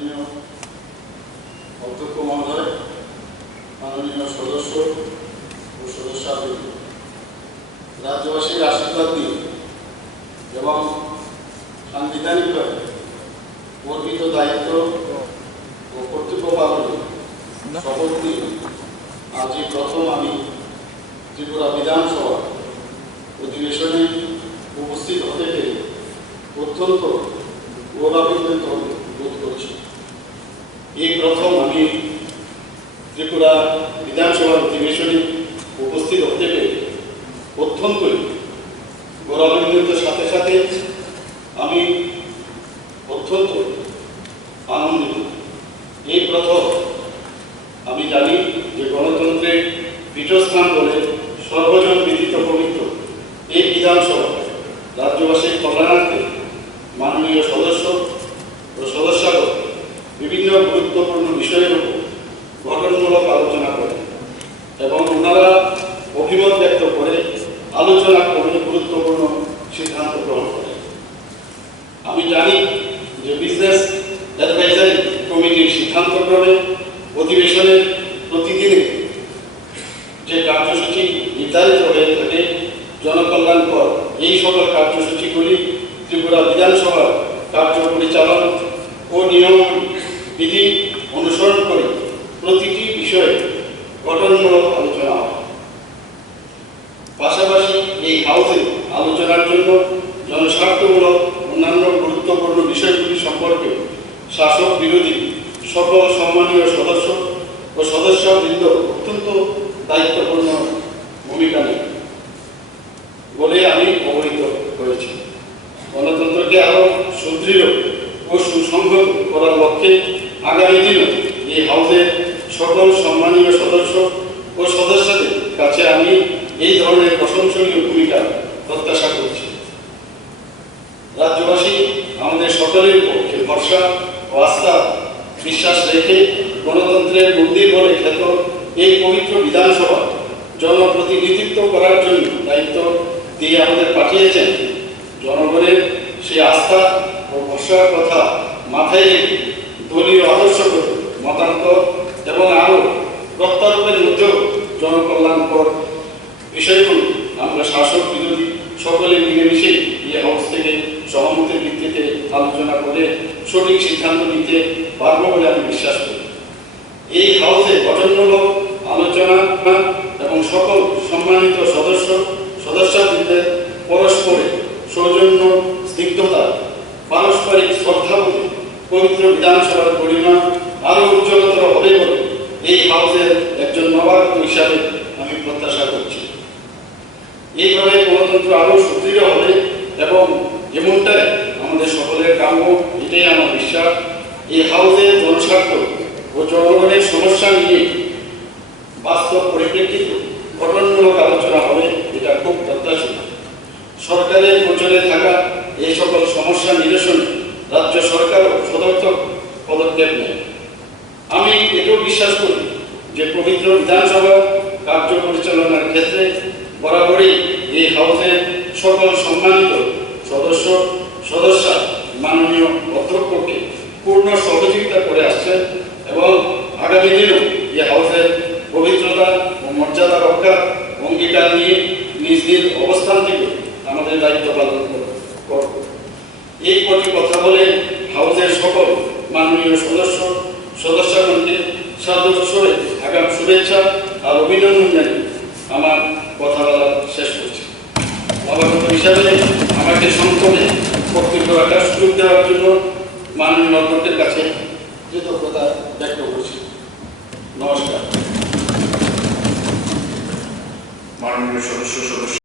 মাননীয় অধ্যক্ষ মহোদয়, মাননীয় সদস্য ও সদস্যাবলী, রাজ্যবাসীর আশীর্বাদ নিয়ে এবং সাংবিধানিকভাবে অর্পিত দায়িত্ব ও কর্তব্য পালনে শপথ নিয়ে আজই প্রথম আমি ত্রিপুরা বিধানসভা অধিবেশনে উপস্থিত হতে পেরে অত্যন্ত গৌরবান্বিত বোধ করছি। এই প্রথম আমি ত্রিপুরা বিধানসভার অধিবেশনে উপস্থিত হতে পেরে অত্যন্ত গৌরবান্বিতের সাথে সাথে আমি অত্যন্ত আনন্দিত। এই প্রথম আমি জানি যে গণতন্ত্রের পীঠস্থান বলে সর্বজন বিদিত পবিত্র এই বিধানসভা রাজ্যবাসীর কল্যাণার্থে মাননীয় সদস্য ও সদস্যগণ বিভিন্ন গুরুত্বপূর্ণ বিষয়ের উপর গঠনমূলক আলোচনা করেন এবং ওনারা অভিমত ব্যক্ত করে আলোচনা করে গুরুত্বপূর্ণ সিদ্ধান্ত গ্রহণ করেন। আমি জানি যে বিজনেস অ্যাডভাইজারি কমিটির সিদ্ধান্তক্রমে অধিবেশনের প্রতিদিনে যে কার্যসূচি নির্ধারিত হয়ে থাকে জনকল্যাণকর এই সকল কার্যসূচিগুলি ত্রিপুরা বিধানসভার কার্য পরিচালন ও নিয়ম বিধি অনুসরণ করে প্রতিটি বিষয়ে গঠনমূলক আলোচনা হয়। পাশাপাশি এই হাউসে আলোচনার জন্য জনস্বার্থমূলক অন্যান্য গুরুত্বপূর্ণ বিষয়গুলি সম্পর্কে শাসক বিরোধী সকল সম্মানীয় সদস্য ও সদস্যবৃন্দ অত্যন্ত দায়িত্বপূর্ণ ভূমিকা নেয় বলে আমি অবহিত হয়েছি। গণতন্ত্রকে আরো সুদৃঢ় ও সুসংহত করার লক্ষ্যে আগামী দিনে এই হাউসের সকল সম্মানীয় সদস্য ও সদস্যদের কাছে আমি এই ধরনের প্রশংসনীয় ভূমিকা প্রত্যাশা করছি। রাজ্যবাসী আমাদের সকলের পক্ষে ভরসা ও আস্থা বিশ্বাস রেখে গণতন্ত্রের মন্দির বলে খ্যাত এই পবিত্র বিধানসভা জনপ্রতিনিধিত্ব করার জন্য দায়িত্ব দিয়ে আমাদের পাঠিয়েছেন। জনগণের সেই আস্থা ও ভরসার কথা মাথায় রেখে দলীয় আদর্শ মতান্তর এবং আরও প্রত্যারোপের মধ্যেও জনকল্যাণকর বিষয়গুলো আমরা শাসক বিরোধী সকলে মিলেমিশে এই হাউস থেকে সহমতের ভিত্তিতে আলোচনা করে সঠিক সিদ্ধান্ত নিতে পারবো বলে আমি বিশ্বাস করি। এই হাউসে গঠনমূলক আলোচনা এবং সকল সম্মানিত সদস্যদের পরস্পরে সৌজন্য স্নিগ্ধতা পারস্পরিক শ্রদ্ধাবোধে পবিত্র বিধানসভার পরিমাণ আরো উজ্জ্বলতর হবে বলে এই হাউসের একজন নবাগত হিসাবে আমি প্রত্যাশা করছি। এইভাবে গণতন্ত্র আরো সুদৃঢ় হবে এবং যেমনটাই আমাদের সকলের কাম্য, এটাই আমার বিশ্বাস। এই হাউসের জনস্বার্থ ও জনগণের সমস্যা নিয়ে বাস্তব পরিপ্রেক্ষিতে গঠনমূলক আলোচনা হবে, এটা খুব প্রত্যাশিত। সরকারের প্রচলে থাকা এই সকল সমস্যা নিরসনে রাজ্য সরকারও সদর্থক পদক্ষেপ নেয়। আমি এটাও বিশ্বাস করি যে পবিত্র বিধানসভা কার্য পরিচালনার ক্ষেত্রে বরাবরই এই হাউসের সকল সম্মানিত সদস্য মাননীয় অধ্যক্ষকে পূর্ণ সহযোগিতা করে আসছেন এবং আগামী দিনেও এই হাউসের পবিত্রতা ও মর্যাদা রক্ষা অঙ্গীকার নিয়ে নিজ নিজ অবস্থান থেকে আমাদের দায়িত্ব পালন করব। এই কটি কথা বলে হাউসের সকল মাননীয় সদস্যগণকে সাদরে আগাম শুভেচ্ছা আর অভিনন্দন জানিয়ে আমার কথা বলা শেষ করছি। নবাগত হিসাবে আমাকে সংক্ষেপে বক্তব্য রাখার সুযোগ দেওয়ার জন্য মাননীয় অধ্যক্ষের কাছে কৃতজ্ঞতা ব্যক্ত করি।